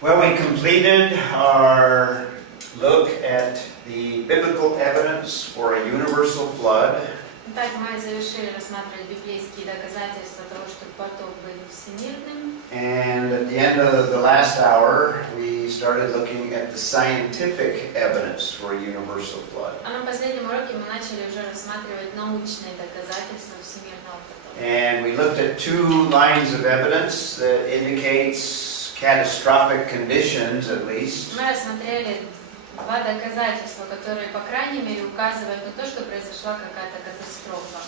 Well, we completed our look at the biblical evidence for a universal flood. Итак, мы завершили рассматривать библейские доказательства того, что потоп был всемирным. And at the end of the last hour, we started looking at the scientific evidence for a universal flood. А на последнем уроке мы начали уже рассматривать научные доказательства всемирного потопа. And we looked at two lines of evidence that indicates catastrophic conditions, at least. Мы рассмотрели два доказательства, которые, по крайней мере, указывают на то, что произошла какая-то катастрофа.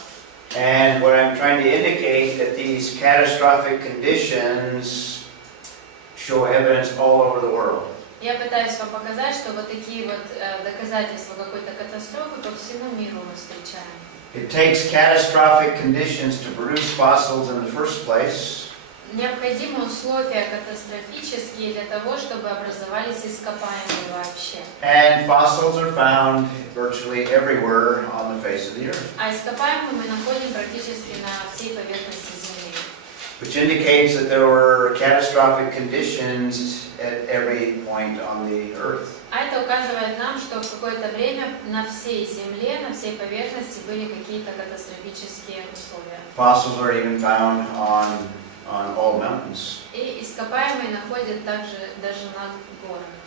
And what I'm trying to indicate that these catastrophic conditions show evidence all over the world. Я пытаюсь вам показать, что вот такие вот доказательства какой-то катастрофы по всему миру мы встречаем. It takes catastrophic conditions to produce fossils in the first place. Необходимы условия катастрофические для того, чтобы образовались ископаемые вообще. And fossils are found virtually everywhere on the face of the earth. А ископаемые мы находим практически на всей поверхности Земли. Which indicates that there were catastrophic conditions at every point on the earth. А это указывает нам, что в какое-то время на всей Земле, на всей поверхности были какие-то катастрофические условия. Fossils are even found on all mountains. И ископаемые находят также даже над горами.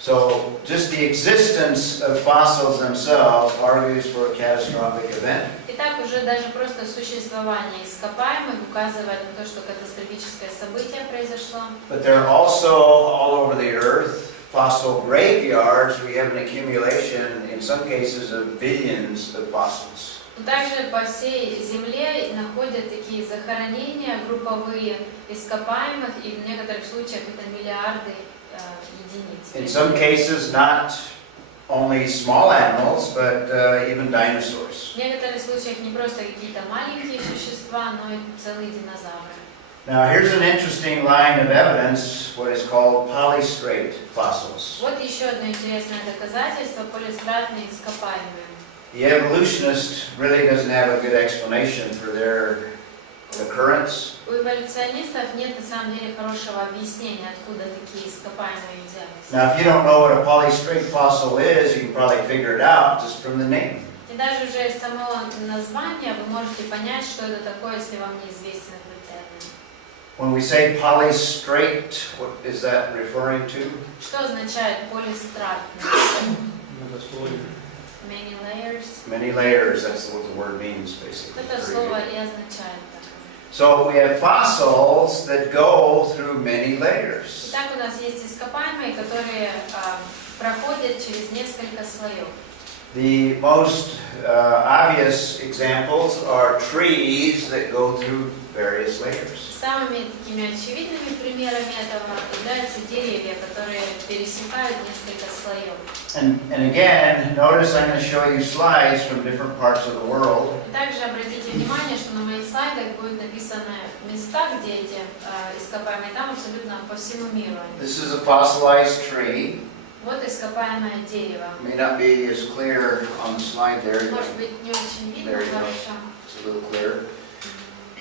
So just the existence of fossils themselves argues for a catastrophic event. Итак, уже даже просто существование ископаемых указывает на то, что катастрофическое событие произошло. But there are also all over the earth fossil graveyards. We have an accumulation, in some cases, of billions of fossils. Также по всей Земле находят такие захоронения групповые ископаемых, и в некоторых случаях это миллиарды единиц. In some cases, not only small animals, but even dinosaurs. В некоторых случаях не просто какие-то маленькие существа, но и целые динозавры. Now, here's an interesting line of evidence, what is called polystrate fossils. Вот еще одно интересное доказательство – полистратные ископаемые. The evolutionist really doesn't have a good explanation for their occurrence. У эволюционистов нет на самом деле хорошего объяснения, откуда такие ископаемые взялись. Now, if you don't know what a polystrate fossil is, you can probably figure it out just from the name. И даже уже из самого названия вы можете понять, что это такое, если вам неизвестен этот термин. When we say polystrate, what is that referring to? Что означает полистратный? Many layers. Many layers, that's what the word means, basically. Это слово и означает так. So we have fossils that go through many layers. Итак, у нас есть ископаемые, которые проходят через несколько слоев. The most obvious examples are trees that go through various layers. Самыми такими очевидными примерами этого являются деревья, которые пересекают несколько слоев. And again, notice I'm going to show you slides from different parts of the world. Также обратите внимание, что на моих слайдах будут написаны места, где эти ископаемые, там абсолютно по всему миру. This is a fossilized tree. Вот ископаемое дерево. May not be as clear on the slide there. Может быть, не очень видно, There you go. хорошо. It's a little clearer.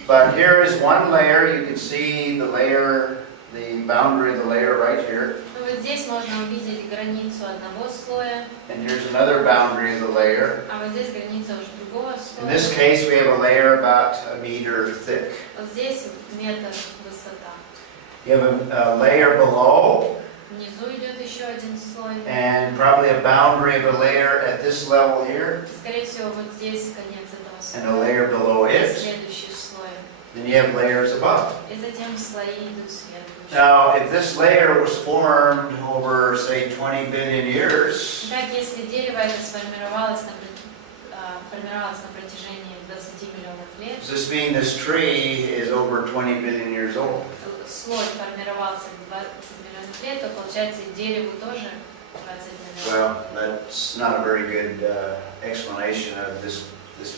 But here is one layer. You can see the layer, the boundary of the layer right here. Ну, вот здесь можно увидеть границу одного слоя, And here's another boundary of the layer. а вот здесь граница уже другого In слоя. this case, we have a layer about a meter thick. Вот здесь метр высота. You have a layer below, Внизу идет еще один слой. and probably a boundary of a layer at this level here, Скорее всего, вот здесь конец этого and a слоя. layer below И it. следующий слой. Then you have layers above. И затем слои идут сверху. Now, if this layer was formed over, say, 20 billion years, Итак, если дерево это сформировалось на протяжении 20 миллионов лет, does this mean this tree is over 20 billion years old? слой формировался 20 миллионов лет, то получается и дереву тоже 20 миллионов. Well, that's not a very good explanation of this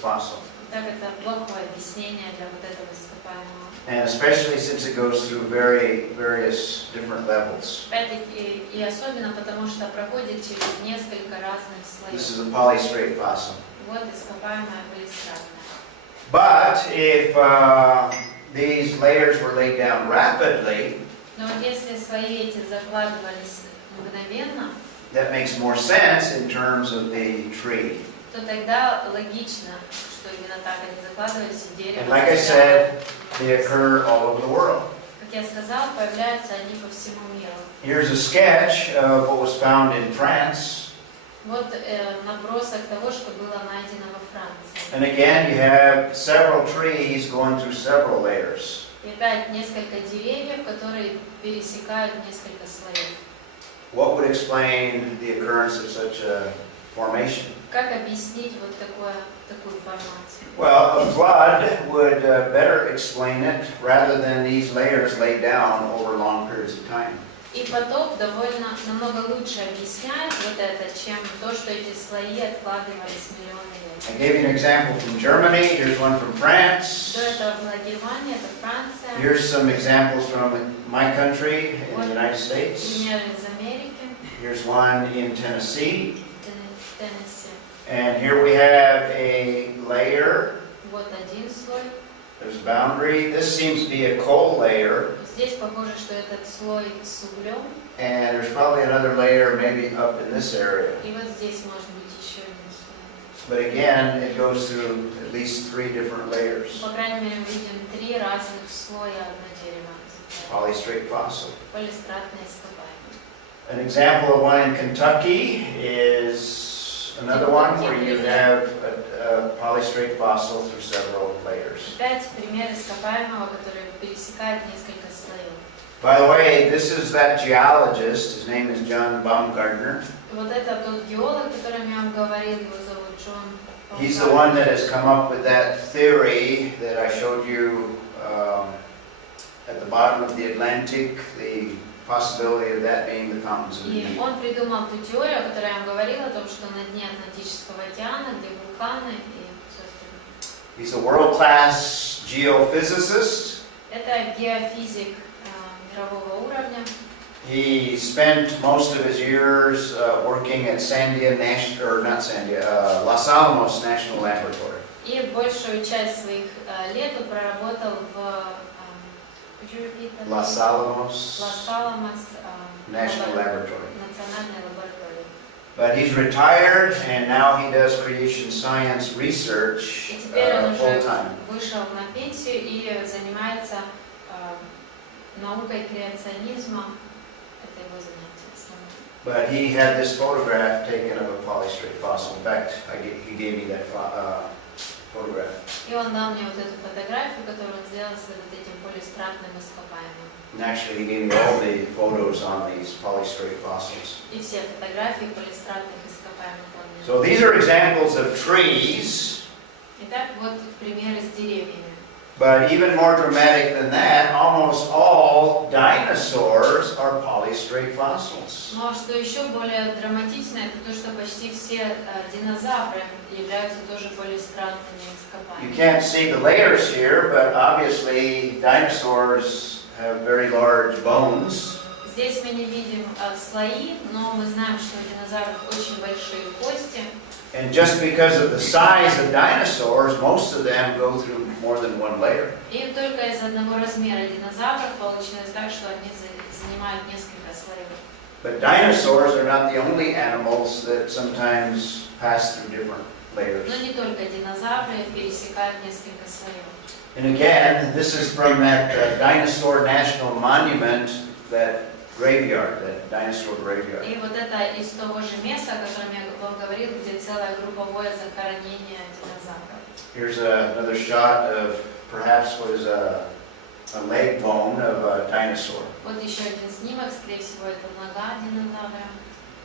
fossil. Так это плохое объяснение для вот этого ископаемого. And especially since it goes through various different levels. Опять-таки, и особенно потому, что проходит через несколько разных This слоев. is a polystrate fossil. Вот ископаемая полистратная. But if these layers were laid down rapidly, Но вот если слои эти закладывались мгновенно, that makes more sense in terms of the tree. то тогда логично, что именно так они закладывались в дерево. And like I said, they occur all over the world. Как я сказал, появляются они по всему миру. Here's a sketch of what was found in France. Вот набросок того, что было найдено во Франции. And again, you have several trees going through several layers. И опять несколько деревьев, которые пересекают несколько слоев. What would explain the occurrence of such a formation? Как объяснить вот такую формацию? Well, a flood would better explain it rather than these layers laid down over long periods of time. И потоп намного лучше объясняет вот это, чем то, что эти слои откладывались миллионы лет. I gave you an example from Germany. Here's one from France. До этого была Германия, это Франция. Here's some examples from my country in the United States. Примеры из Америки, Here's one in Tennessee. Теннесси. And here we have a layer. Вот один слой. There's a boundary. This seems to be a coal layer. Здесь похоже, что этот слой с углем. And there's probably another layer maybe up in this area. И вот здесь может быть еще один слой. But again, it goes through at least 3 different layers. По крайней мере, мы видим 3 разных слоя на дерево. Polystrate fossil. Полистратные ископаемые. An example of one in Kentucky is another one where you have a polystrate fossil through several layers. Опять пример ископаемого, который пересекает несколько слоев. By the way, this is that geologist. His name is John Baumgartner. Вот это тот геолог, о котором я вам говорил, его зовут Джон. He's the one that has come up with that theory that I showed you at the bottom of the Atlantic, the possibility of that being the fountains of И youth. он придумал ту теорию, о которой я вам говорила, о том, что на дне Атлантического океана, где вулканы и все остальное. He's a world-class geophysicist. Это геофизик мирового уровня. He spent most of his years working at Los Alamos National Laboratory. И большую часть своих лет он проработал в Los Alamos Национальной National Laboratory. лаборатории. But he's retired and now he does creation science research И теперь он full уже time. вышел на пенсию и занимается наукой креационизма. Это его занятие основное. But he had this photograph taken of a polystrate fossil. In fact, he gave me that photograph. И он дал мне вот эту фотографию, которую он сделал с вот этим полистратным ископаемым. And actually, he gave me all the photos on these polystrate fossils. И все фотографии полистратных ископаемых он мне. So these are examples of trees. Итак, вот примеры с деревьями. But even more dramatic than that, almost all dinosaurs are polystrate fossils. Но что еще более драматично, это то, что почти все динозавры являются тоже полистратными You ископаемыми. can't see the layers here, but obviously dinosaurs have very large bones. Здесь мы не видим слои, но мы знаем, что у динозавров очень большие кости. And just because of the size of dinosaurs, most of them go through more than one layer. И только из одного размера динозавров получилось так, что они занимают несколько слоев. But dinosaurs are not the only animals that sometimes pass through different layers. Но не только динозавры пересекают несколько слоев. And again, this is from that Dinosaur National Monument, that graveyard, that dinosaur graveyard. И вот это из того же места, о котором я вам говорил, где целое групповое захоронение динозавров. Here's another shot of perhaps what is a leg bone of a dinosaur. Вот еще один снимок, скорее всего, это нога динозавра.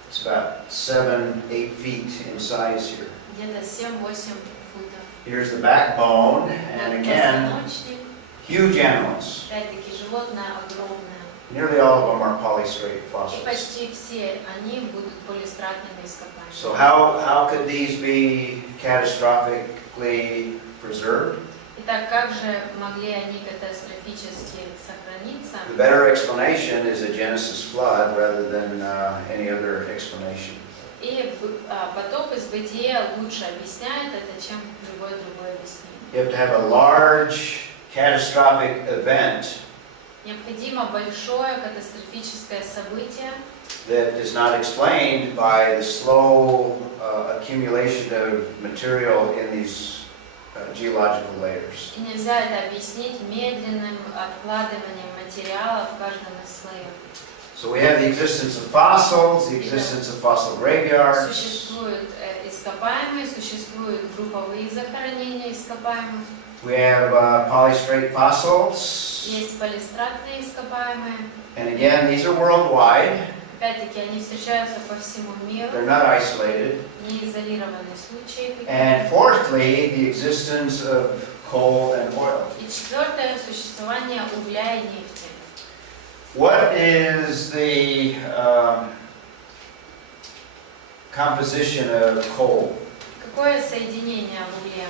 It's about 7-8 feet in size here. Где-то 7-8 футов. Here's the backbone, and Вот again, позвоночник. huge animals. Опять-таки животное огромное. Nearly all of them are polystrate И fossils. почти все они будут полистратными ископаемыми. So how could these be catastrophically preserved? Итак, как же могли они катастрофически сохраниться? The better explanation is a Genesis flood rather than any other explanation. И потоп из бытия лучше объясняет это, чем любое другое объяснение. You have to have a large catastrophic event Необходимо большое катастрофическое событие, that is not explained by the slow accumulation of material in these geological layers. и нельзя это объяснить медленным откладыванием материала в каждом из слоев. So we have the existence of fossils, the existence of fossil graveyards. Существуют ископаемые, существуют групповые захоронения ископаемых, We have polystrate fossils. есть полистратные ископаемые. And again, these are worldwide. Опять-таки, они встречаются по всему миру, They're not isolated. не изолированные случаи And какие-то. fourthly, the existence of coal and oil. И четвертое – существование угля и нефти. What is the composition of coal? Какое соединение в угле?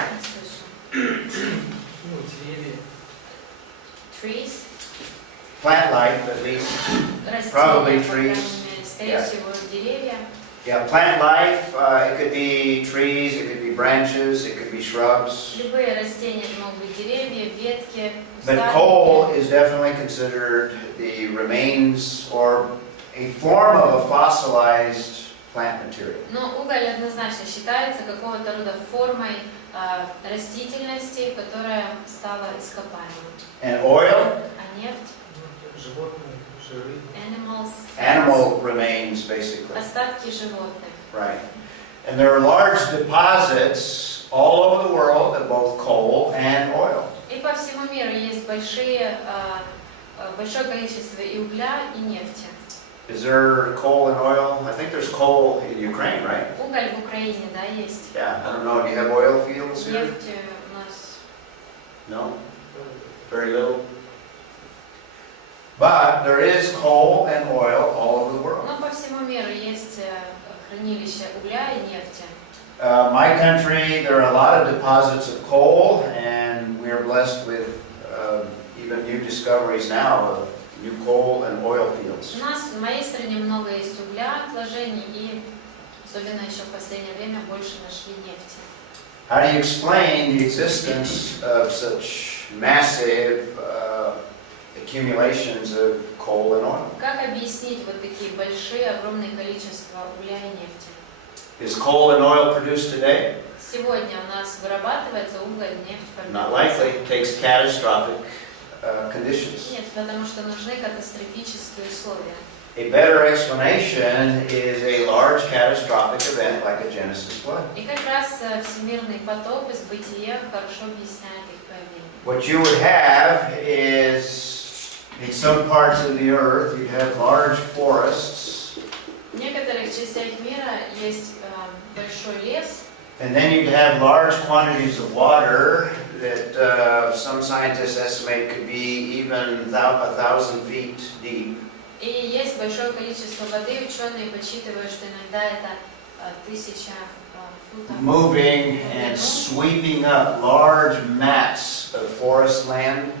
Не слышу. Trees? Plant life, at least. Probably Растения, по крайней trees. мере, скорее Yeah. всего, деревья. Yeah, plant life, it could be trees, it could be branches, it could be shrubs. Любые растения могут быть деревья, ветки, But coal кустарники. is definitely considered the remains or a form of a fossilized plant material. Но уголь однозначно считается какого-то рода формой растительности, которая стала ископаемой. And oil, А нефть, Животные, жиры. animals, animal remains basically. остатки животных. Right. And there are large deposits all over the world of both coal and oil. И по всему миру есть большое количество и угля, и нефти. Is there coal and oil? I think there's coal in Ukraine, right? Уголь в Украине, да, есть. Yeah, I don't know. Do you have oil fields here? Нефть у нас. No? Very little? But there is coal and oil all over the world. Но по всему миру есть хранилища угля и нефти. My country, there are a lot of deposits of coal, and we are blessed with even new discoveries now of new coal and oil fields. У нас в моей стране много есть угля, отложений, и особенно еще в последнее время больше нашли нефти. How do you explain the existence of such massive accumulations of coal and oil? Как объяснить вот такие большие, огромные количества угля и нефти? Is coal and oil produced today? Сегодня у нас вырабатывается уголь, нефть, Not likely. It takes catastrophic conditions. Нет, потому что нужны катастрофические условия. A better explanation is a large catastrophic event like a Genesis flood. И как раз всемирный потоп из Бытия хорошо объясняет их появление. What you would have is, in some parts of the earth, you'd have large forests, В некоторых частях мира есть большой лес, and then you'd have large quantities of water that some scientists estimate could be even 1,000 feet deep. и есть большое количество воды. Ученые подсчитывают, что иногда это 1000 футов. Moving and sweeping up large mats of forest land.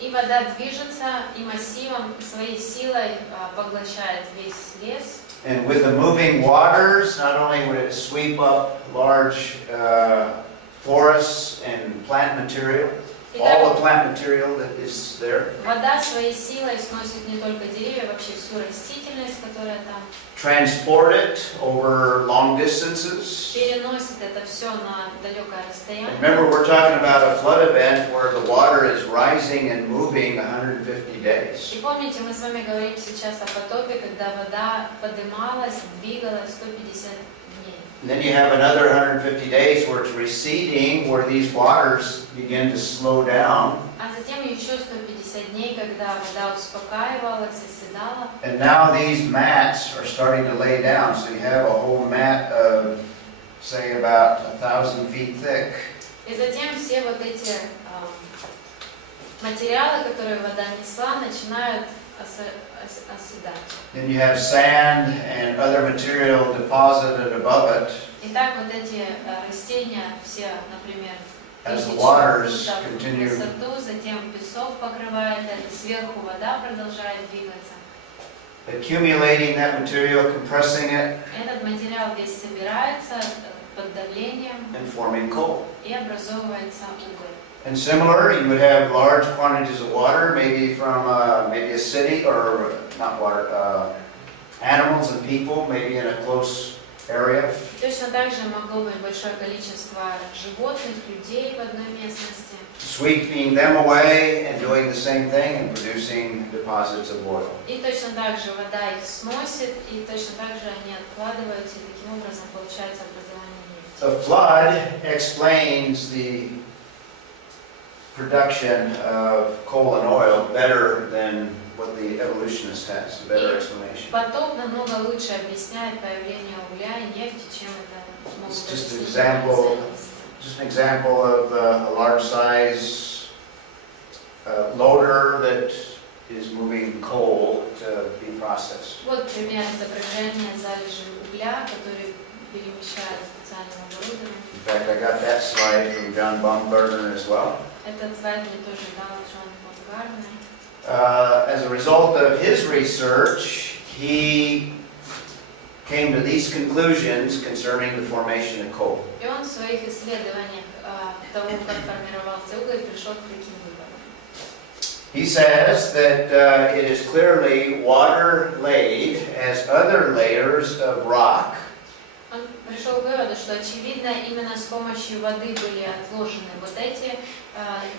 И вода движется и массивом своей силой поглощает весь лес. And with the moving waters, not only would it sweep up large forests and plant material, all the plant material that is there, Вода своей силой сносит не только деревья, вообще всю растительность, которая там, transport it over long distances. переносит это все на далекое расстояние. Remember, we're talking about a flood event where the water is rising and moving 150 days. И помните, мы с вами говорим сейчас о потопе, когда вода поднималась, двигалась 150 дней. And then you have another 150 days where it's receding, where these waters begin to slow down. А затем еще 150 дней, когда вода успокаивалась, оседала. And now these mats are starting to lay down, so you have a whole mat of, say, about 1,000 feet thick. И затем все вот эти материалы, которые вода несла, начинают оседать. Then you have sand and other material deposited above it Итак, вот эти растения все, например, as the 1000 waters футов в continue. высоту, затем песок покрывает это, сверху вода продолжает двигаться. Accumulating that material, compressing it, Этот материал весь собирается под давлением and forming coal. и образовывается уголь. And similar, you would have large quantities of water, maybe from maybe a city, or not water, animals and people, maybe in a close area. Точно так же могло быть большое количество животных, людей в одной местности. Sweeping them away and doing the same thing and producing deposits of oil. И точно так же вода их сносит, и точно так же они откладываются, и таким образом получается образование нефти. The flood explains the production of coal and oil better than what the evolutionist has, a better explanation. Потоп намного лучше объясняет появление угля и нефти, чем это могут It's just an объяснить example. специалисты. Just an example of a large size loader that is moving coal to be processed. Вот пример изображения залежи угля, который перемещает специальным оборудованием. In fact, I got that slide from John Baumgartner as well. Этот слайд мне тоже дал Джон Бомгарднер. As a result of his research, he came to these conclusions concerning the formation of coal. И он в своих исследованиях того, как формировался уголь, пришел к таким выводам. He says that it is clearly water-laid as other layers of rock. Он пришел к выводу, что очевидно именно с помощью воды были отложены вот эти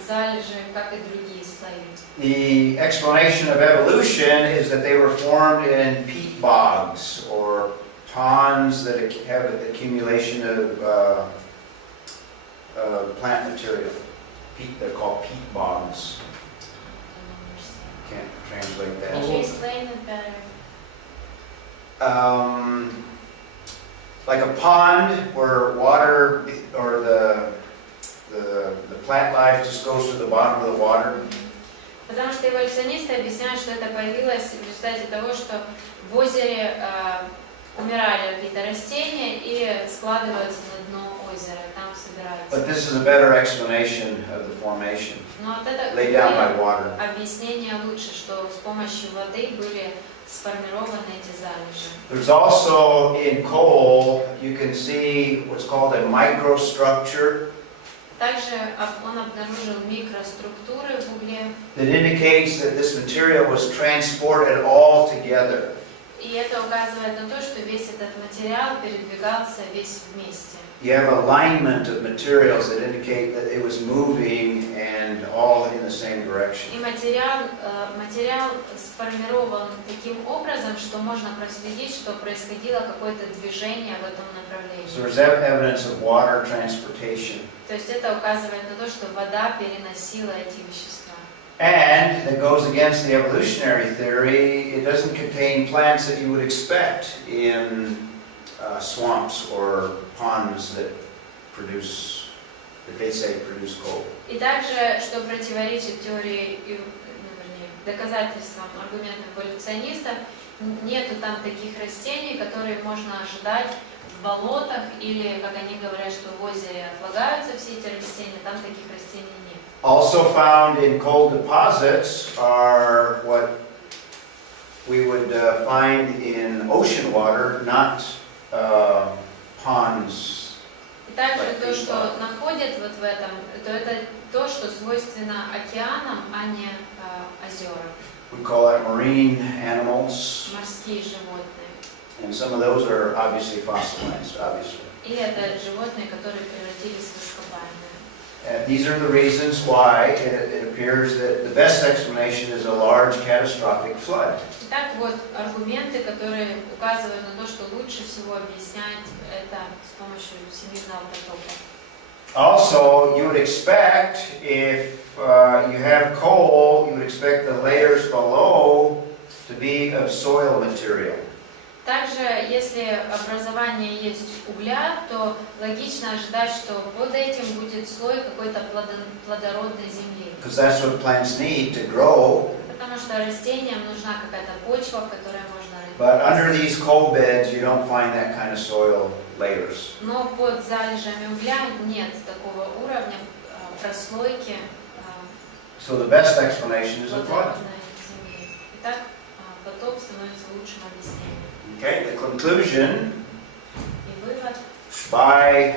залежи, как и другие слои. The explanation of evolution is that they were formed in peat bogs or ponds that have an accumulation of plant material. Peat, they're called peat bogs. Can't translate that. Can you explain it better? Like a pond where water or the plant life just goes to the bottom of the water. Потому что эволюционисты объясняют, что это появилось в результате того, что в озере умирали какие-то растения и складываются на дно озера, там собираются. But this is a better explanation of the formation, Но вот это laid down by water. объяснение лучше, что с помощью воды были сформированы эти залежи. There's also in coal, you can see what's called a microstructure Также он обнаружил микроструктуры в угле, that indicates that this material was transported all together. и это указывает на то, что весь этот материал передвигался весь вместе. You have alignment of materials that indicate that it was moving and all in the same direction. И материал сформирован таким образом, что можно проследить, что происходило какое-то движение в этом направлении. So there's evidence of water transportation. То есть это указывает на то, что вода переносила эти вещества. And that goes against the evolutionary theory. It doesn't contain plants that you would expect in swamps or ponds that they say produce coal. И также, что противоречит теории, доказательствам, аргументам эволюционистов, нету там таких растений, которые можно ожидать в болотах или, как они говорят, что в озере отлагаются все эти растения, там таких растений нет. Also found in coal deposits are what we would find in ocean water, not ponds. И также то, что находят вот в этом, то это то, что свойственно океанам, а не озерам. We call that marine animals, Морские животные. and some of those are obviously fossilized, obviously. И это животные, которые превратились в ископаемые. These are the reasons why it appears that the best explanation is a large catastrophic flood. Итак, вот аргументы, которые указывают на то, что лучше всего объяснять это с помощью всемирного потока. Also, you would expect, if you have coal, you would expect the layers below to be of soil material. Также, если образование есть угля, то логично ожидать, что под этим будет слой какой-то плодородной земли. Because that's what plants need to grow. Потому что растениям нужна какая-то почва, в которой можно But under растить. these coal beds, you don't find that kind of soil layers. Но под залежами угля нет такого уровня прослойки So the best explanation is a flood. плодородной земли. Итак, потоп становится лучшим объяснением. Okay, the conclusion И вывод by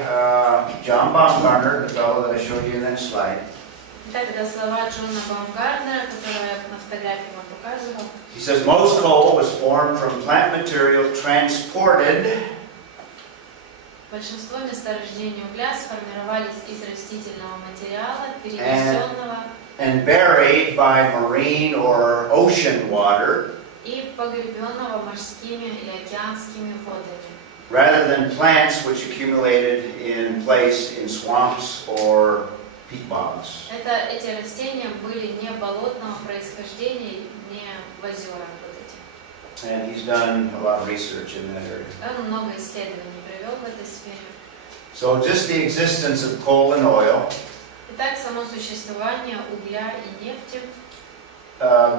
John Baumgartner, the fellow that I showed you in that slide. Итак, это слова Джона Баумгартнера, которые я на фотографии вам показывал. He says most coal was formed from plant material transported Большинство месторождений угля сформировались из растительного материала, перенесенного and buried by marine or ocean water и погребенного морскими или океанскими водами, rather than plants which accumulated in place in swamps or peat bogs. Эти растения были не болотного происхождения, не в озерах вот эти. And he's done a lot of research in that area. Он много исследований провел в этой сфере. So just the existence of coal and oil Итак, само существование угля и нефти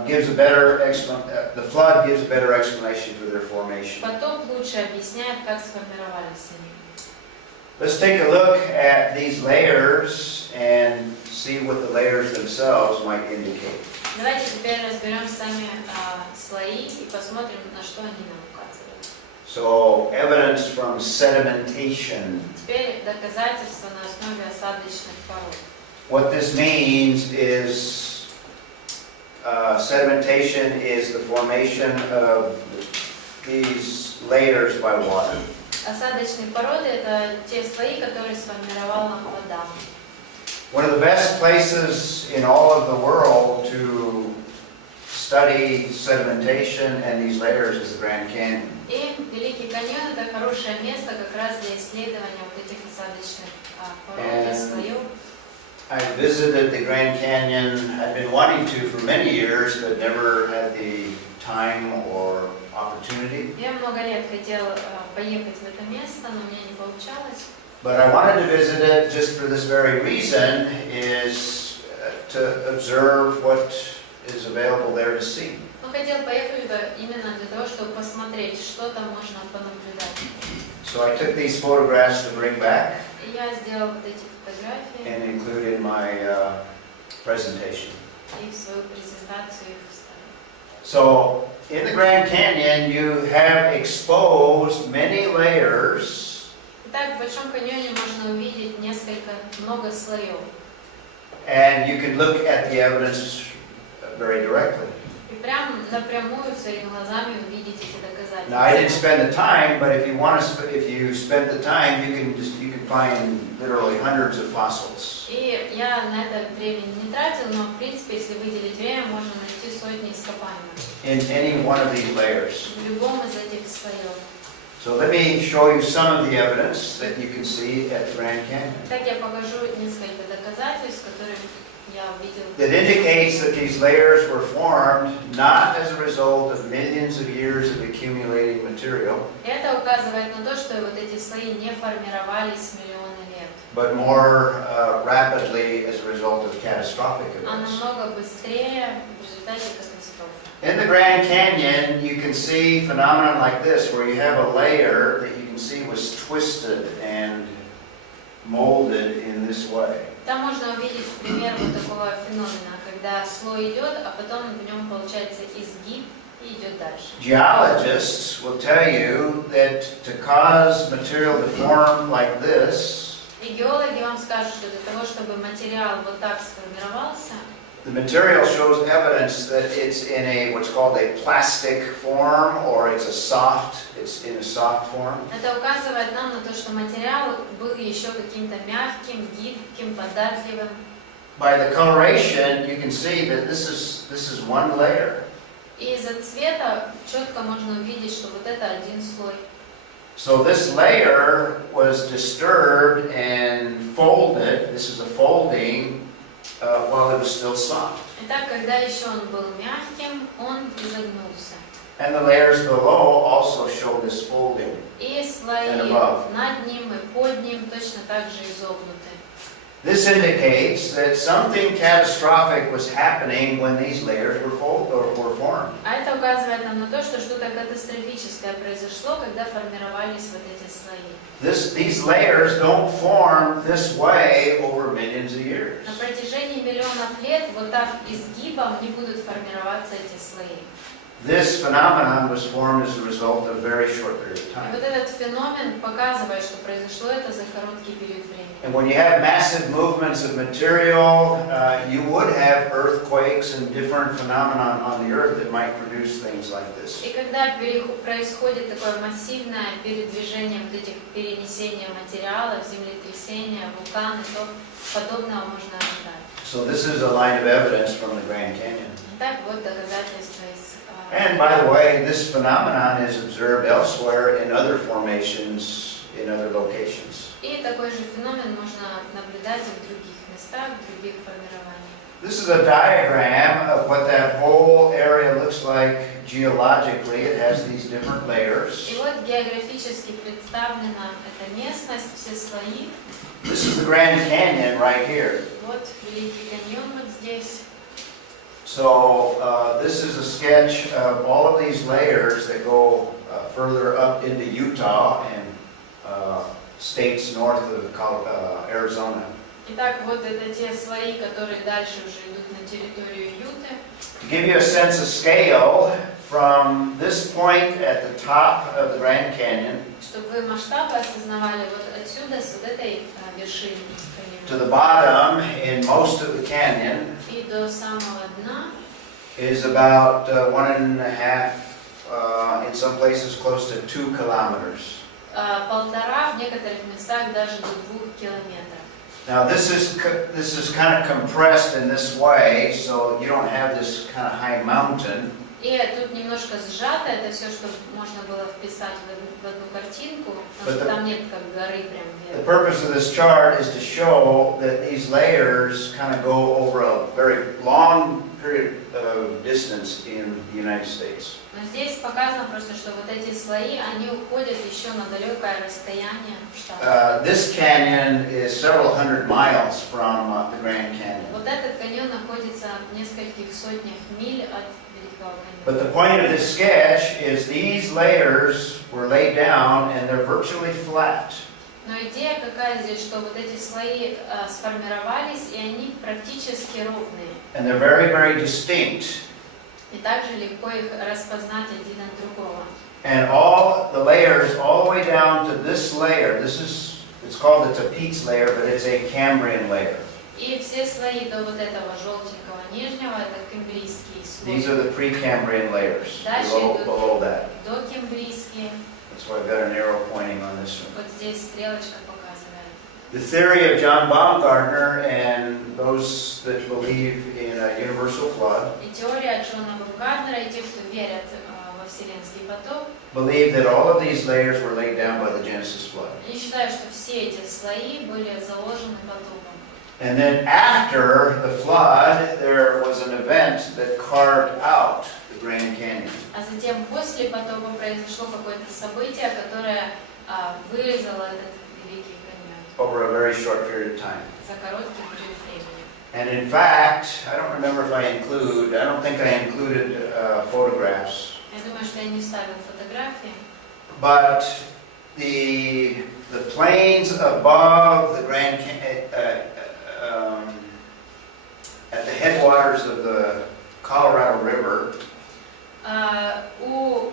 gives a better the flood gives a better explanation for their formation. потоп лучше объясняет, как сформировались они. Let's take a look at these layers and see what the layers themselves might indicate. Давайте теперь разберем сами слои и посмотрим, на что они нам указывают. So evidence from sedimentation. Теперь доказательства на основе осадочных пород. What this means is sedimentation is the formation of these layers by water. Осадочные породы – это те слои, которые сформировала вода. One of the best places in all of the world to study sedimentation and these layers is the Grand Canyon. И Великий каньон – это хорошее место как раз для исследования вот этих осадочных пород и слоев. I visited the Grand Canyon. I've been wanting to for many years, but never had the time or opportunity. Я много лет хотел поехать в это место, но мне не получалось. But I wanted to visit it just for this very reason, is to observe what is available there to see. Но хотел поехать именно для того, чтобы посмотреть, что там можно понаблюдать. So I took these photographs to bring back И я сделал вот эти фотографии and include in my presentation. и в свою презентацию их вставил. So in the Grand Canyon, you have exposed many layers. Итак, в Большом каньоне можно увидеть много слоев. And you can look at the evidence very directly. И прям напрямую своими глазами увидеть эти доказательства. Now I didn't spend the time, but if you spend the time, you can find literally hundreds of fossils. И я на это времени не тратил, но в принципе, если выделить время, можно найти сотни ископаемых. In any one of these layers. В любом из этих слоев. So let me show you some of the evidence that you can see at the Grand Canyon. Так я покажу несколько доказательств, которые я увидел. That indicates that these layers were formed not as a result of millions of years of accumulating material, Это указывает на то, что вот эти слои не формировались миллионы лет, but more rapidly as a result of catastrophic а events. намного быстрее в результате катастрофы. In the Grand Canyon, you can see phenomenon like this, where you have a layer that you can see was twisted and molded in this way. Там можно увидеть пример вот такого феномена, когда слой идет, а потом в нем получается изгиб и идет дальше. Geologists will tell you that to cause material to form like this, И геологи вам скажут, что для того, чтобы материал вот так сформировался, the material shows evidence that it's in a what's called a plastic form, or it's in a soft form. это указывает нам на то, что материал был еще каким-то мягким, гибким, податливым. By the coloration, you can see that this is one layer. И из-за цвета четко можно увидеть, что вот это один слой. So this layer was disturbed and folded. This is a folding while it was still soft. Итак, когда еще он был мягким, он изогнулся. And the layers below also show this folding. И слои And above. над ним и под ним точно так же изогнуты. This indicates that something catastrophic was happening when these layers were formed. А это указывает нам на то, что что-то катастрофическое произошло, когда формировались вот эти слои. These layers don't form this way over millions of years. На протяжении миллионов лет вот так изгибом не будут формироваться эти слои. this phenomenon was formed as a result of a very short period of И time. вот этот феномен показывает, что произошло это за короткий период времени. And when you have massive movements of material, you would have earthquakes and different phenomena on the earth that might produce things like this. И когда происходит такое массивное передвижение вот этих перенесения материалов, землетрясения, вулканы, то подобного можно ожидать. So this is a line of evidence from the Grand Canyon. Итак, вот доказательства из... And by the way, this phenomenon is observed elsewhere in other formations, in other locations. И такой же феномен можно наблюдать и в других местах, в других формированиях. This is a diagram of what that whole area looks like geologically. It has these different layers. И вот географически представлена эта местность, все слои. This is the Grand Canyon right here. Вот Великий каньон вот здесь. So this is a sketch of all of these layers that go further up into Utah and states north of Arizona. Итак, вот это те слои, которые дальше уже идут на территорию Юты. To give you a sense of scale, from this point at the top of the Grand Canyon Чтобы вы масштабы осознавали, вот отсюда, с вот этой вершины to the bottom in most of the canyon и до самого дна is about 1.5, in some places close to 2 kilometers. полтора, в некоторых местах даже до 2 километров. Now this is kind of compressed in this way, so you don't have this kind of high mountain. И тут немножко сжато, это все, что можно было вписать в одну картинку, потому что там нет как горы прям The вверх. purpose of this chart is to show that these layers kind of go over a very long period of distance in the United States. Но здесь показано просто, что вот эти слои, они уходят еще на далекое расстояние в Штатах. This canyon is several hundred miles from the Grand Canyon. Вот этот каньон находится в нескольких сотнях миль от Великого каньона. But the point of this sketch is these layers were laid down and they're virtually flat. Но идея какая здесь, что вот эти слои сформировались, и они практически ровные. And they're very, very distinct. И также легко их распознать один от другого. And all the layers, all the way down to this layer, it's called the Tapeats layer, but it's a Cambrian layer. И все слои до вот этого желтенького нижнего, это кембрийские слои. These are the pre-Cambrian layers, Дальше below that. До кембрийские. That's why I've got an arrow pointing on this one. Вот здесь стрелочка показывает. The theory of John Baumgartner and those that believe in a universal flood И теория Джона Баумгартнера и тех, кто верят во вселенский потоп, believe that all of these layers were laid down by the Genesis flood. они считают, что все эти слои были заложены потопом. And then after the flood, there was an event that carved out the Grand Canyon. А затем после потопа произошло какое-то событие, которое вырезало этот Великий каньон Over a very short period of time. за короткий период времени. And in fact, I don't think I included photographs, Я думаю, что я не вставил фотографии, but the plains above the Grand Canyon, at the headwaters of the Colorado River, у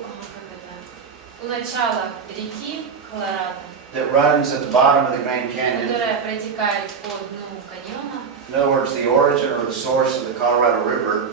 начала реки Колорадо, that runs at the bottom of the Grand Canyon. которая протекает по дну каньона, In other words, the origin or the source of the Colorado River.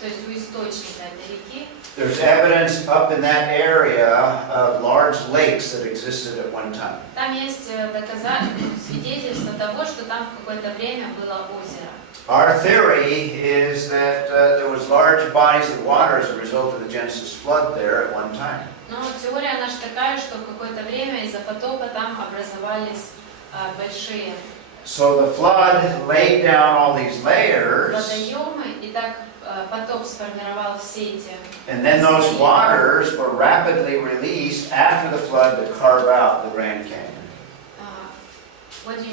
то есть у источника этой реки, There's evidence up in that area of large lakes that existed at one time. там есть свидетельство того, что там в какое-то время было озеро. Our theory is that there was large bodies of water as a result of the Genesis flood there at one time. Но теория наша такая, что в какое-то время из-за потопа там образовались большие So the flood laid down all these layers, водоемы, и так потоп сформировал все эти. and then those waters were rapidly released after the flood to carve out the Grand Canyon. What do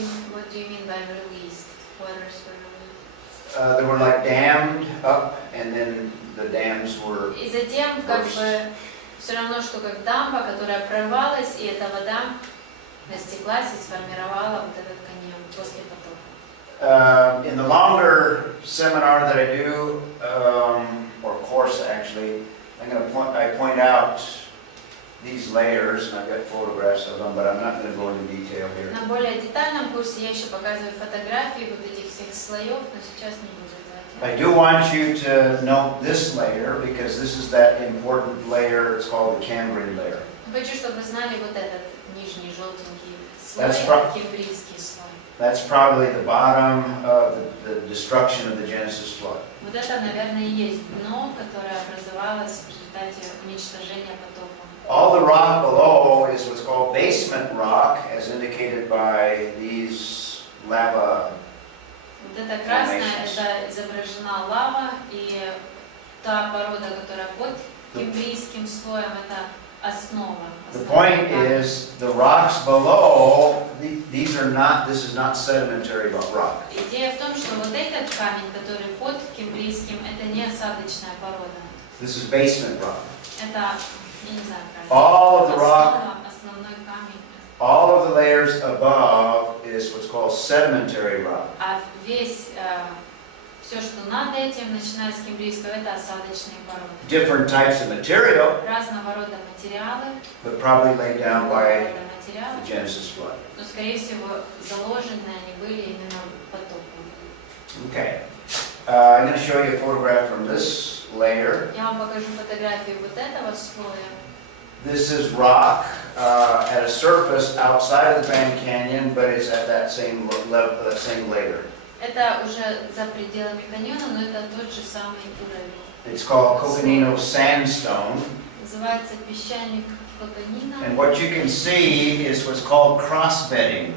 you mean by released? Waters were released? They were like dammed up, and then the dams were. И затем как бы все равно, что как дамба, которая прорвалась, и эта вода растеклась и сформировала вот этот каньон после потопа. In the longer seminar that I do, or course actually, I point out these layers, and I've got photographs of them, but I'm not going to go into detail here. На более детальном курсе я еще показываю фотографии вот этих всех слоев, но сейчас не буду этого I делать. do want you to note this layer, because this is that important layer. It's called the Cambrian layer. Хочу, чтобы вы знали вот этот нижний желтенький слой, That's это кембрийский слой. That's probably the bottom of the destruction of the Genesis flood. Вот это, наверное, и есть дно, которое образовалось в результате уничтожения потопа. All the rock below is what's called basement rock, as indicated by these lava. Вот это красное, Formations. это изображена лава, и та порода, которая под кембрийским слоем, это основа. The point is, the rocks below, this is not sedimentary rock. Идея в том, что вот этот камень, который под кембрийским, это не осадочная порода. This is basement rock. Это, я не знаю, как. All of the rock, Основной камень. all of the layers above is what's called sedimentary rock. А весь, все, что над этим, начиная с кембрийского, это осадочные породы. Different types of material, Разного рода материалы, but probably laid down разного by рода материалы, the Genesis flood. но, скорее всего, заложены они были именно потопом. Okay. I'm going to show you a photograph from this layer. Я вам покажу фотографию вот этого слоя. This is rock at a surface outside of the Grand Canyon, but it's at that same level, that same layer. Это уже за пределами каньона, но это тот же самый уровень. It's called Coconino sandstone. Называется песчаник Коканина. And what you can see is what's called cross-bedding.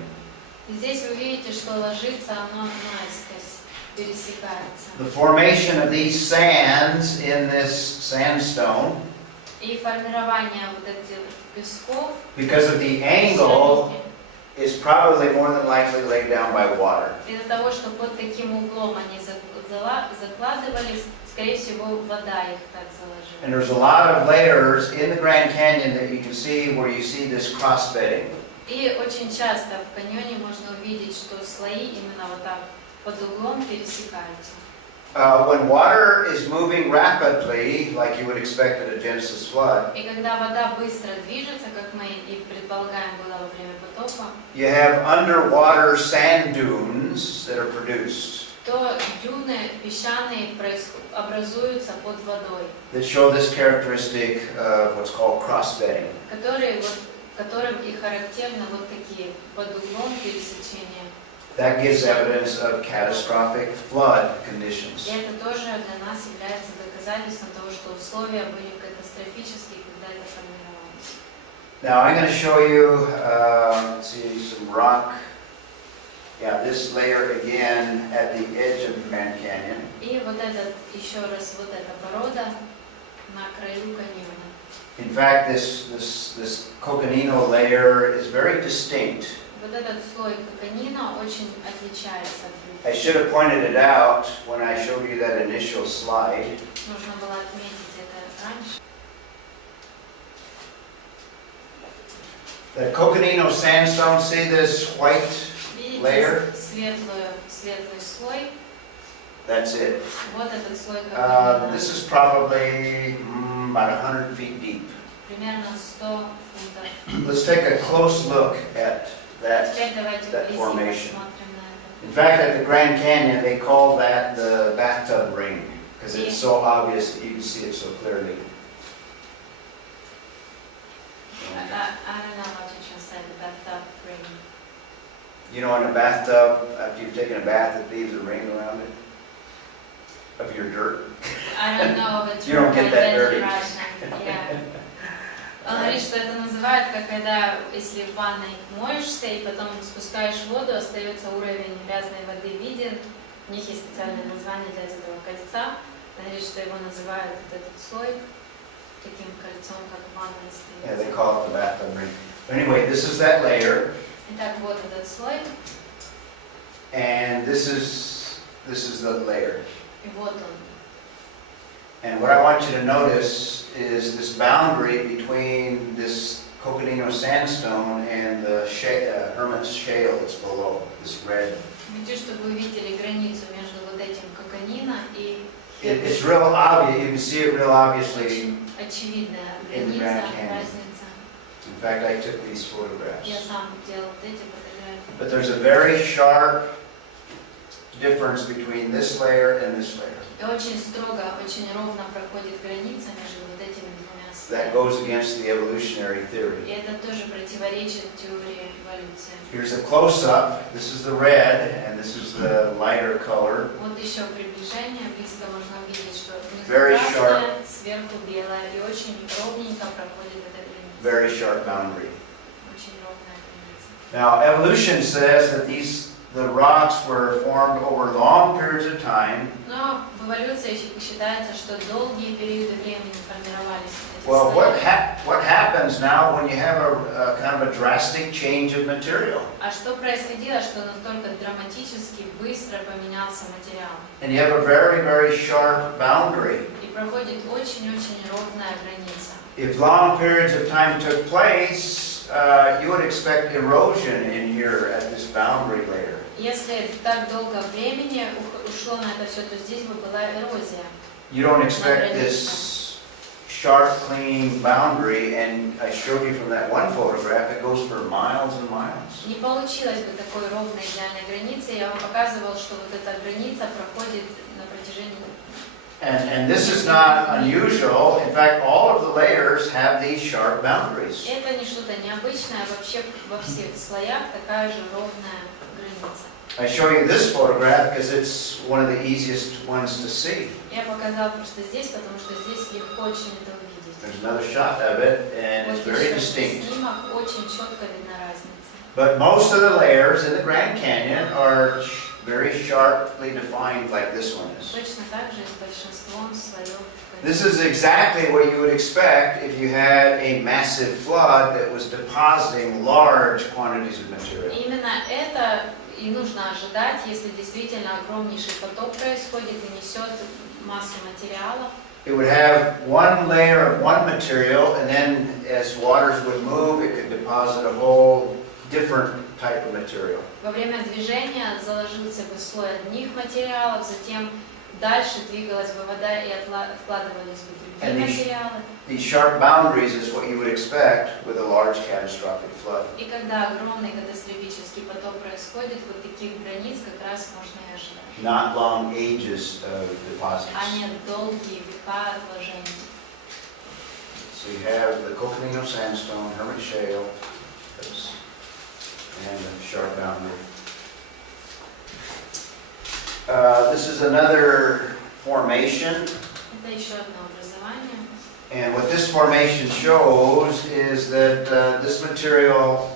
И здесь вы видите, что ложится оно наискось, пересекается. The formation of these sands in this sandstone, И формирование вот этих песков, because of the angle, is probably more than likely laid down by water. из-за того, что под таким углом они закладывались, скорее всего, вода их так заложила. And there's a lot of layers in the Grand Canyon that you can see where you see this cross-bedding. И очень часто в каньоне можно увидеть, что слои именно вот так под углом пересекаются. When water is moving rapidly, like you would expect at a Genesis flood, И когда вода быстро движется, как мы и предполагаем было во время потопа, you have underwater sand dunes that are produced то дюны песчаные образуются под водой, that show this characteristic of what's called cross-bedding. которым и характерны вот такие под углом пересечения. That gives evidence of catastrophic flood conditions. И это тоже для нас является доказательством того, что условия были катастрофические, когда это формировалось. Now I'm going to show you, let's see, some rock. Yeah, this layer again at the edge of the Grand Canyon. И вот этот, еще раз, вот эта порода на краю каньона. In fact, this coconino layer is very distinct. Вот этот слой коканина очень отличается от других. I should have pointed it out when I showed you that initial slide. Нужно было отметить это раньше. The coconino sandstone, see this white layer? Видите светлый слой. That's it. Вот этот слой коканина. This is probably about 100 feet deep. Примерно 100 футов. Let's take a close look at Теперь давайте that вблизи formation. посмотрим на это. In fact, at the Grand Canyon, they call that the bathtub ring because it's so obvious that you can see it so clearly. I don't know what you just said about that ring. You know, in a bathtub, after you've taken a bath, it leaves a ring around it of your dirt. I don't know the You don't term get that identity dirty. Russian. Yeah. Он говорит, что это называют, как когда, если в ванной моешься и потом спускаешь воду, остается уровень грязной воды виден. У них есть специальное название для этого кольца. Он говорит, что его называют вот этот слой таким кольцом, как в ванной Yeah, стоит. they call it the bathtub ring. But anyway, this is that layer, Итак, вот этот слой, and this is the layer. и вот он. And what I want you to notice is this boundary between this coconino sandstone and the hermit's shale that's below, this red. Хочу, чтобы вы увидели границу между вот этим коканино и It's real obvious, you can see it real obviously. очень очевидная In the граница, Grand Canyon. разница. In fact, I took these Я photographs. сам делал вот эти фотографии. But there's a very sharp difference between this layer and this layer. И очень строго, очень ровно проходит граница между вот этими двумя That слоями. goes against the evolutionary theory. И это тоже противоречит теории эволюции. Here's a close-up. This is the red, and this is the lighter color. Вот еще приближение, близко можно увидеть, что внизу Very красное, сверху белое, и очень ровненько проходит эта граница. Very sharp boundary. Очень ровная граница. Now, evolution says that the rocks were formed over long periods of time. Но в эволюции считается, что долгие периоды времени формировались эти Well, слои. what happens now when you have a kind of a drastic change of material? А что происходило, что настолько драматически быстро поменялся материал? And you have a very, very sharp boundary. И проходит очень-очень ровная граница. If long periods of time took place, you would expect erosion in here at this boundary layer. Если так долго времени ушло на это все, то здесь бы была эрозия. You don't expect this sharp, clean boundary, and I showed you from that one photograph, it goes for miles and miles. Не получилось бы такой ровной идеальной границы. Я вам показывал, что вот эта граница проходит на протяжении... And this is not unusual. In fact, all of the layers have these sharp boundaries. Это не что-то необычное. Вообще во всех слоях такая же ровная граница. I show you this photograph because it's one of the easiest ones to see. Я показала просто здесь, потому что здесь легко очень это увидеть. There's another shot of it, and it's Вот very еще distinct. снимок, очень четко видна разница. But most of the layers in the Grand Canyon are very sharply defined like this one is. Точно так же и с большинством слоев. This is exactly what you would expect if you had a massive flood that was depositing large quantities of material. Именно это и нужно ожидать, если действительно огромнейший поток происходит и несет массу материала. It would have one layer of one material, and then as waters would move, it could deposit a whole different type of material. Во время движения заложился бы слой одних материалов, затем дальше двигалась бы вода и откладывались бы другие материалы. These sharp boundaries is what you would expect with a large catastrophic flood. И когда огромный катастрофический поток происходит, вот таких границ как раз можно и ожидать. Not long ages of deposits. А не долгие века отложений. So you have the Coconino sandstone, Hermit shale, and a sharp boundary. This is another formation, Это еще одно образование. and what this formation shows is that this material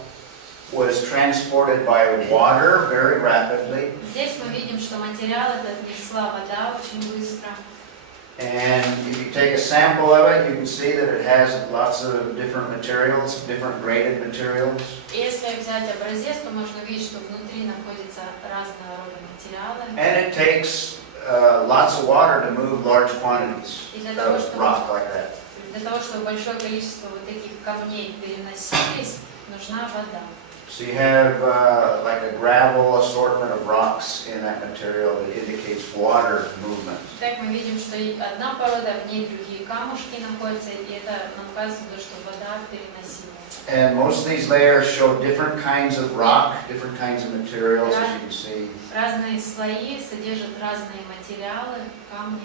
was transported by water very rapidly, Здесь мы видим, что материал этот несла вода очень быстро. and if you take a sample of it, you can see that it has lots of different materials, different graded materials. И если взять образец, то можно увидеть, что внутри находятся разного рода материалы. And it takes lots of water to move large quantities И для того, of чтобы rock like that. большое количество вот таких камней переносились, нужна вода. So you have like a gravel assortment of rocks in that material that indicates water movement. Так мы видим, что одна порода, в ней другие камушки находятся, и это нам указывает, что вода переносима. And most of these layers show different kinds of rock, different kinds of materials, as you can see. Разные слои содержат разные материалы, камни.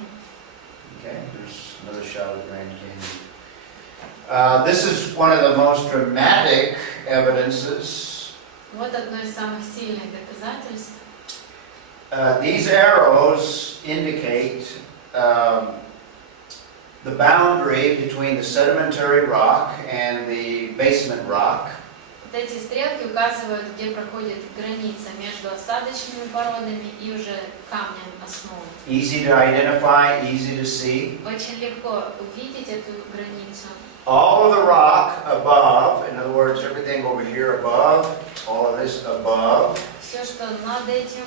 Okay, there's another shot of the Grand Canyon. This is one of the most dramatic evidences. Вот одно из самых сильных доказательств. These arrows indicate the boundary between the sedimentary rock and the basement rock. Вот эти стрелки указывают, где проходит граница между осадочными породами и уже камнем основы. Easy to identify, easy to see. Очень легко увидеть эту границу. All of the rock above, in other words, everything over here above, all of this above, Все, что над этим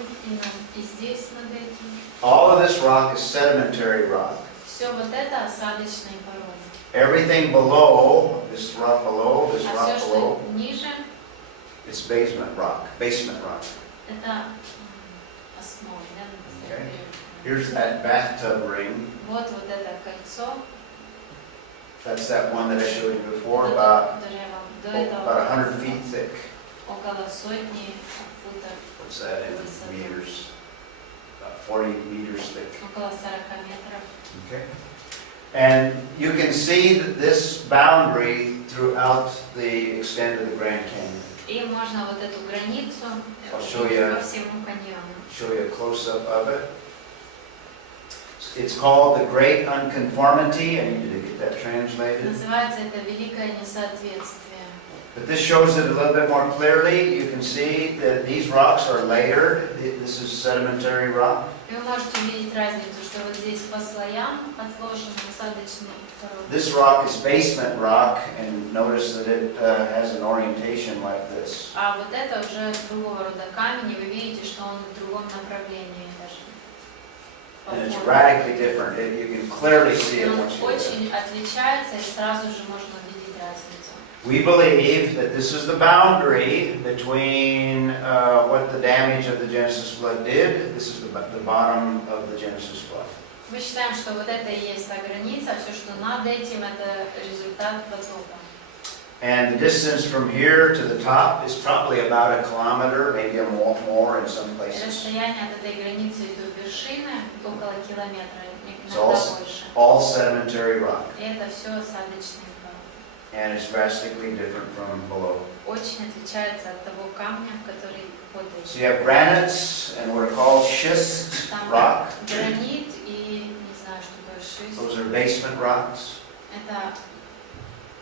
и здесь над этим, all of this rock is sedimentary rock. все вот это осадочные породы. Everything below, this rock below, this А все, rock below, что ниже, it's basement rock. это основа. Да? Okay. Here's that bathtub ring. Вот это кольцо. That's that one that I showed you before, Это about, тот, который я вам до этого about 100 показывала. feet thick. Около сотни футов, What's that in meters? About 40 meters thick. около 40 метров. Okay. And you can see that this boundary throughout the extent of the Grand Canyon. И можно вот эту границу I'll show you. по всему каньону. Show you a close-up of it. It's called the Great Unconformity. I need you to get that translated. Называется это великое несоответствие. But this shows it a little bit more clearly. You can see that these rocks are layered. This is sedimentary rock. И вы можете увидеть разницу, что вот здесь по слоям отложены осадочные породы. This rock is basement rock, and notice that it has an orientation like this. А вот это уже другого рода камень, и вы видите, что он в другом направлении даже. And it's radically different. You can clearly see it Он once you're there. очень отличается, и сразу же можно увидеть разницу. We believe that this is the boundary between what the damage of the Genesis flood did. This is the bottom of the Genesis flood. Мы считаем, что вот это и есть та граница, все, что над этим, это результат потопа. And the distance from here to the top is probably about 1 kilometer, maybe more in some places. Расстояние от этой границы до вершины около километра, It's иногда больше. all sedimentary rock, И это все осадочные породы. and it's drastically different from below. Очень отличается от того камня, который под So этим. you have granites and what are called schist Там rock. гранит и, не знаю, что такое шист. Those are basement rocks. Это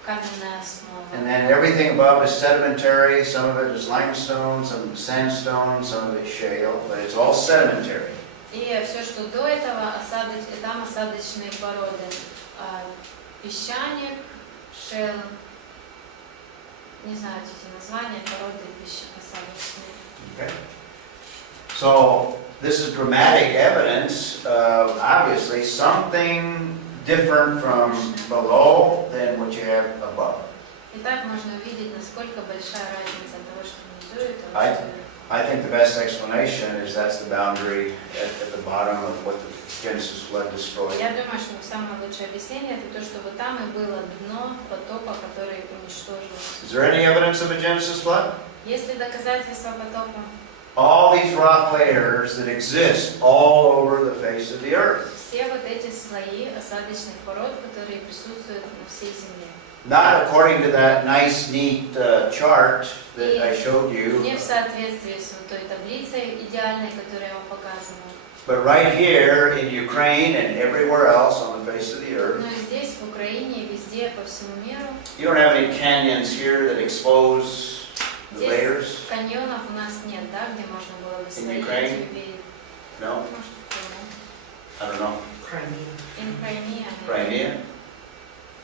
каменная основа. And then everything above is sedimentary. Some of it is limestone, some of it is sandstone, some of it is shale, but it's all sedimentary. И все, что до этого, там осадочные породы. Песчаник, шел, не знаю эти названия, породы осадочные. Okay. So this is dramatic evidence of obviously something different from below than what you have above. Итак, можно увидеть, насколько большая разница того, что внизу и того, что вверху. I think the best explanation is that's the boundary at the bottom of what the Genesis flood destroyed. Я думаю, что самое лучшее объяснение это то, что вот там и было дно потопа, который уничтожил. Is there any evidence of a Genesis flood? Есть ли доказательства потопа? All these rock layers that exist all over the face of the earth. Все вот эти слои осадочных пород, которые присутствуют на всей земле. Not according to that nice, neat chart that I showed you, Не в соответствии с вот той таблицей идеальной, которую я вам показывала. but right here in Ukraine and everywhere else on the face of the earth. Но и здесь, в Украине, и везде, по всему миру, You don't have any canyons here that expose the здесь layers? каньонов у нас нет, да, где можно было бы стоять Ukraine? и увидеть. No? Может, в Крыму. I don't know. Crimea. In Crimea. Crimea?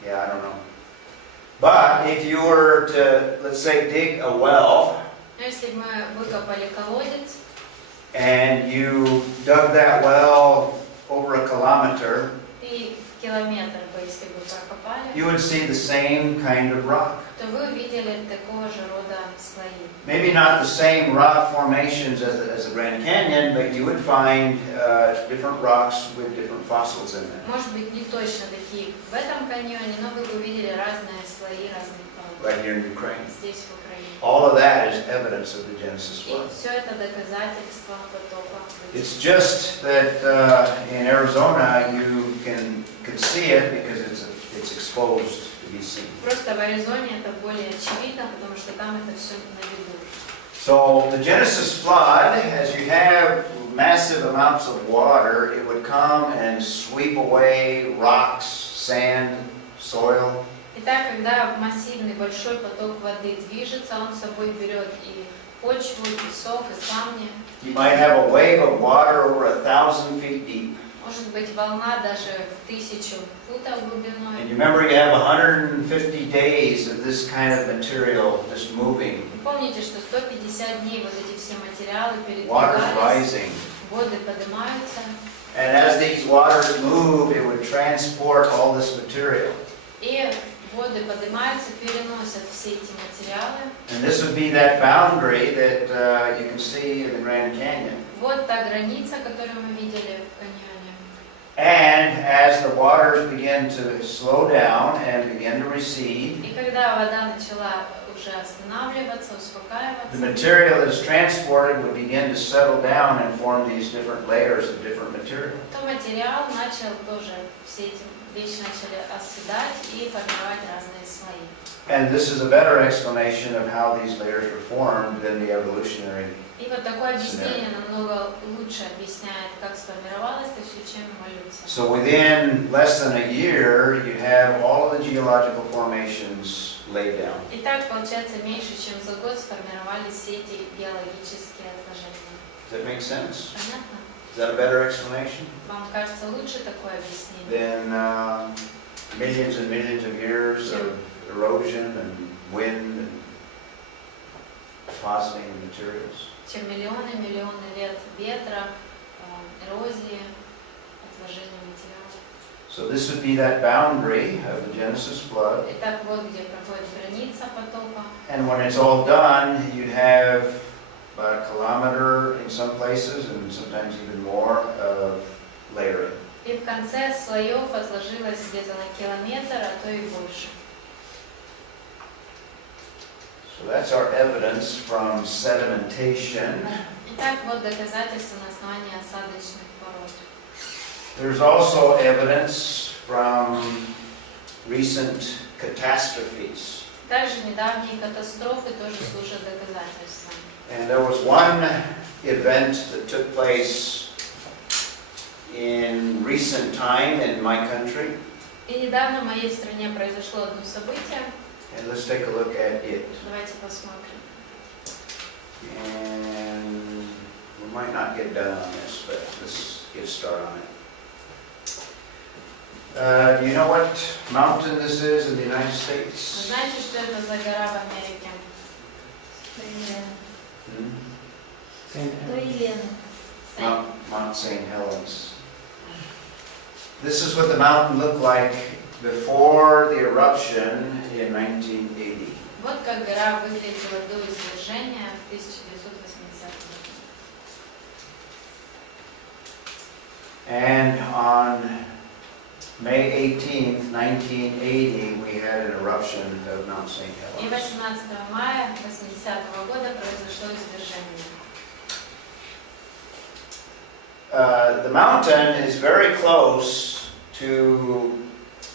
Yeah, I don't know. But if you were to, let's say, dig a well, Но если бы мы выкопали колодец, and you dug that well over a kilometer, и в километр бы, если бы прокопали, you would see the same kind of rock. то вы увидели такого же рода слои. Maybe not the same rock formations as the Grand Canyon, but you would find different rocks with different fossils in them. Может быть, не точно такие в этом каньоне, но вы бы увидели разные слои разных пород. Right here in Ukraine. Здесь, в Украине. All of that is evidence of the Genesis И flood. все это доказательство потопа. It's just that in Arizona you can see it because it's exposed to be seen. Просто в Аризоне это более очевидно, потому что там это все на виду. So the Genesis flood, as you have massive amounts of water, it would come and sweep away rocks, sand, soil. Итак, когда массивный большой поток воды движется, он с собой берет и почву, и песок, и камни. You might have a wave of water over 1,000 feet deep. Может быть, волна даже в 1000 футов And глубиной. you remember you have 150 days of this kind of material just moving. И помните, что 150 дней вот эти все материалы Water's передвигались, rising. воды поднимаются. And as these waters moved, it would transport all this material. И воды поднимаются, переносят все эти материалы. And this would be that boundary that you can see in the Grand Canyon. Вот та граница, которую мы видели в каньоне. And as the waters began to slow down and begin to recede, И когда вода начала уже останавливаться, the успокаиваться, material that is transported would begin to settle down and form these different layers of different material. то материал начал тоже, все эти вещи начали оседать и формировать разные слои. And this is a better explanation of how these layers were formed than the evolutionary. И вот такое объяснение намного лучше объясняет, как сформировалась это все, чем эволюция. So within less than a year, you have all of the geological formations laid down. Итак, получается, меньше чем за год сформировались все эти геологические отложения. Does that make sense? Понятно? Is that a better explanation Вам кажется лучше такое объяснение? than millions and millions of years of erosion and wind and depositing of materials? Чем миллионы лет ветра, эрозии, отложения материалов. So this would be that boundary of the Genesis flood. Итак, вот где проходит граница потопа. And when it's all done, you'd have about a kilometer in some places and sometimes even more of layering. И в конце слоев отложилось где-то на километр, а то и больше. So that's our evidence from sedimentation. Итак, вот доказательства на основании осадочных пород. There's also evidence from recent catastrophes. Также недавние катастрофы тоже служат доказательством. And there was one event that took place in recent time in my country. И недавно в моей стране произошло одно событие. And let's take a look at it. Давайте посмотрим. And we might not get done on this, but let's get a start on it. Do you know what mountain this is in the United Вы States? знаете, что это за гора в Америке? Hmm? Mount St. Helens. This is what the mountain looked like before the eruption in 1980. Вот как гора выглядела до извержения в 1980 году. And on May 18th, 1980, we had an eruption of Mount St. И Helens. 18 мая 80 года произошло извержение. The mountain is very close to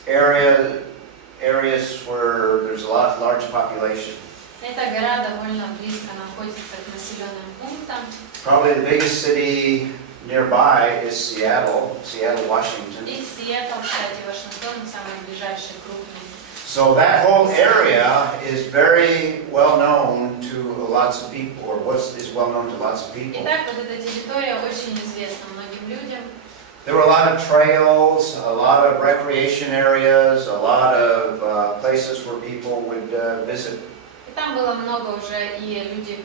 areas where there's a large population. Эта гора довольно близко находится к населенным пунктам. Probably the biggest city nearby is Seattle, Washington. И Сиэтл, кстати, Вашингтон, самый ближайший крупный. So that whole area is very well known to lots of people, or is well known to lots of people. Итак, вот эта территория очень известна многим людям. There were a lot of trails, a lot of recreation areas, a lot of places where people would visit. И там было много уже, и люди...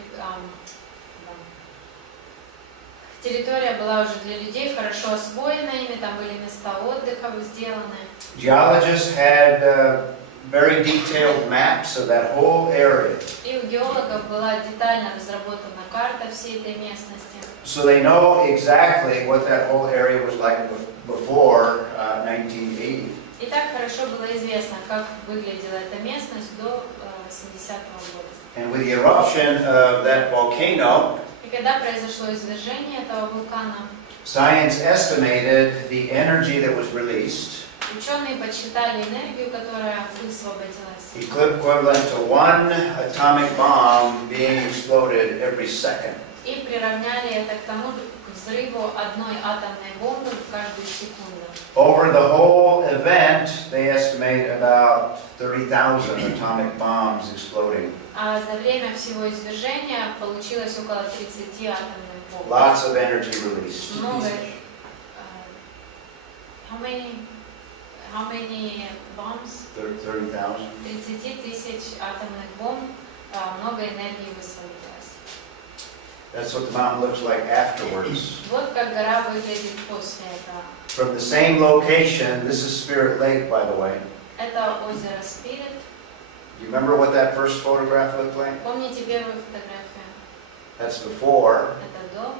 Территория была уже для людей хорошо освоена ими, там были места отдыха сделаны. Geologists had very detailed maps of that whole area. И у геологов была детально разработана карта всей этой местности. So they know exactly what that whole area was like before 1980. И так хорошо было известно, как выглядела эта местность до 80-го года. And with the eruption of that volcano, И когда произошло извержение этого вулкана, science estimated the energy that was released ученые подсчитали энергию, которая высвободилась. equivalent to one atomic bomb being exploded every second. И приравняли это к тому, к взрыву одной атомной бомбы в каждую секунду. Over the whole event, they estimate about 30,000 atomic bombs exploding. А за время всего извержения получилось около 30 атомных бомб. Lots of energy released. Много. How many bombs? 30,000. 30 тысяч атомных бомб. Много энергии высвободилось. That's what the mountain looks like afterwards. Вот как гора выглядит после этого. From the same location, this is Spirit Lake, by the way. Это озеро Спирит. Do you remember what that first photograph looked like? Помните первую фотографию? That's before. Это до,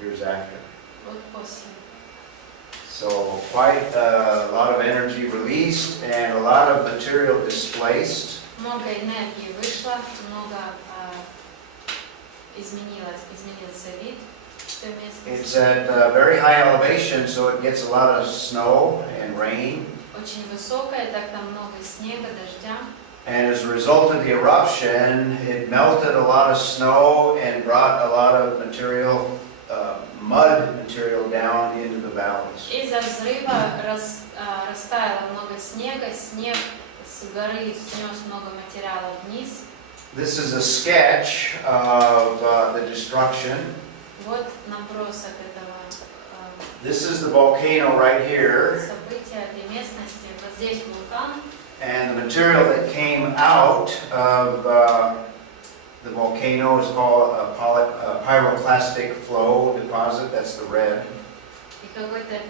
Here's after. вот после. So quite a lot of energy released and a lot of material displaced. Много энергии вышло, много изменился вид той It's местности. at very high elevation, so it gets a lot of snow and rain. Очень высокая, так там много снега, дождя. And as a result of the eruption, it melted a lot of snow and brought a lot of material, mud material down into the valleys. Из-за взрыва растаяло много снега, снег с горы снес много материала вниз. This is a sketch of the destruction. Вот набросок этого This is the volcano right here. события, этой местности. Вот здесь вулкан. And the material that came out of the volcano is called a pyroclastic flow deposit. That's the red. И какой-то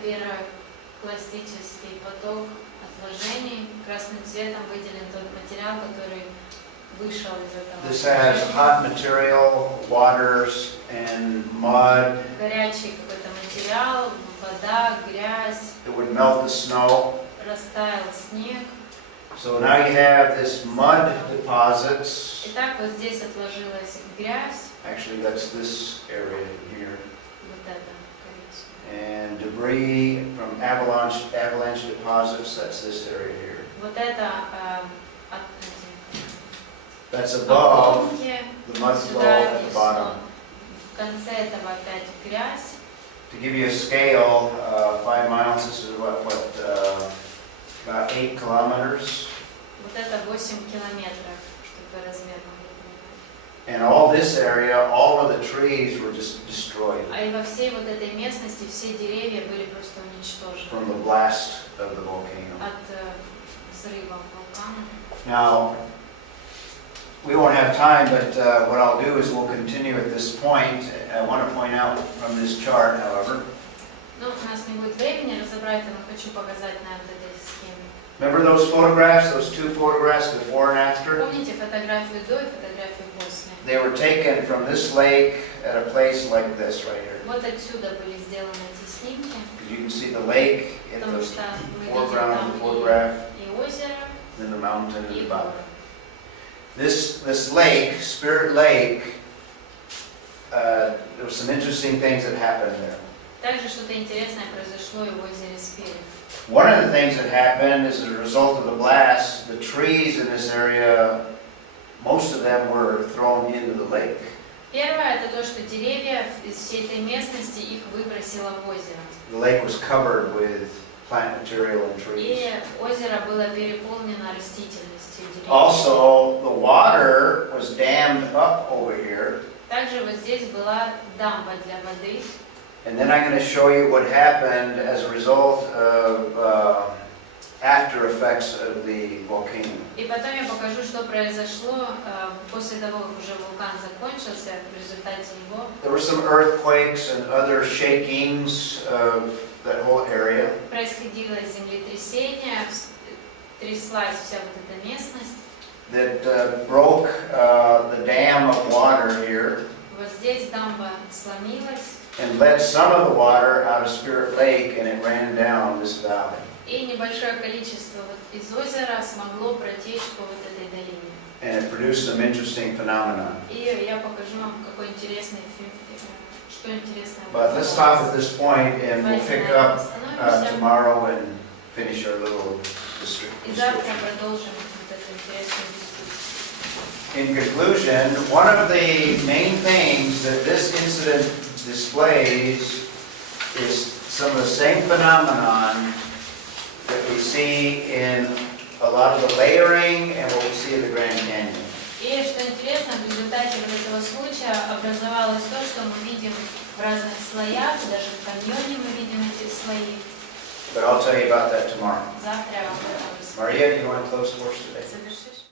пирокластический поток отложений. Красным цветом выделен тот материал, который вышел из этого. This has hot material, waters, and mud. Горячий какой-то материал, вода, грязь, It would melt the snow. растаял снег. So now you have this mud deposits. Итак, вот здесь отложилась грязь, Actually, that's this area here. вот это коричневое. And debris from avalanche deposits. That's this area here. Вот это That's above обломки, the mud flow сюда at the внесло. bottom. В конце этого опять грязь. To give you a scale, 5 miles, this is about 8 kilometers. Вот это 8 километров, чтобы размер могли понимать. And all this area, all of the trees were just destroyed А и во всей вот этой местности все деревья были просто уничтожены from the blast of the volcano. от взрыва вулкана. Now, we won't have time, but what I'll do is we'll continue at this point. I want to point out from this chart, however. Ну, у нас не будет времени разобрать, но хочу показать на вот этой схеме. Remember those photographs, those 2 photographs before and after? Помните фотографию до и фотографию после? They were taken from this lake at a place like this right here. Вот отсюда были сделаны эти снимки, You can see the lake in потому the что мы видим foreground of там the photograph, и озеро, and the mountain in и the горы. bottom. This lake, Spirit Lake, there were some interesting things that happened there. Также что-то интересное произошло и в озере Спирит. One of the things that happened as a result of the blast, the trees in this area, most of them were thrown into the lake. Первое это то, что деревья из всей этой местности их выбросило в озеро. The lake was covered with plant material and trees. И озеро было переполнено растительностью деревьев. Also, the water was dammed up over here. Также вот здесь была дамба для воды. And then I'm going to show you what happened as a result of after effects of the volcano. И потом я покажу, что произошло после того, как уже вулкан закончился, в результате его. There were some earthquakes and other shakings of that whole area. Происходило землетрясение, тряслась вся вот эта местность. That broke the dam of water here Вот здесь дамба сломилась, and led some of the water out of Spirit Lake, and it ran down this valley. и небольшое количество вот из озера смогло протечь по вот этой долине. And it produced some interesting phenomena. И я покажу вам, какой интересный фильм, что интересное. But let's stop at this point, and we'll pick up tomorrow and finish our little И завтра description. продолжим вот эту интересную дискуссию. In conclusion, one of the main things that this incident displays is some of the same phenomenon that we see in a lot of the layering and what we see in the Grand Canyon. И что интересно, в результате вот этого случая образовалось то, что мы видим в разных слоях, даже в каньоне мы видим эти слои. But I'll tell you about that tomorrow. Завтра я вам об этом расскажу. Maria, do you want to close for us today? Завершишь?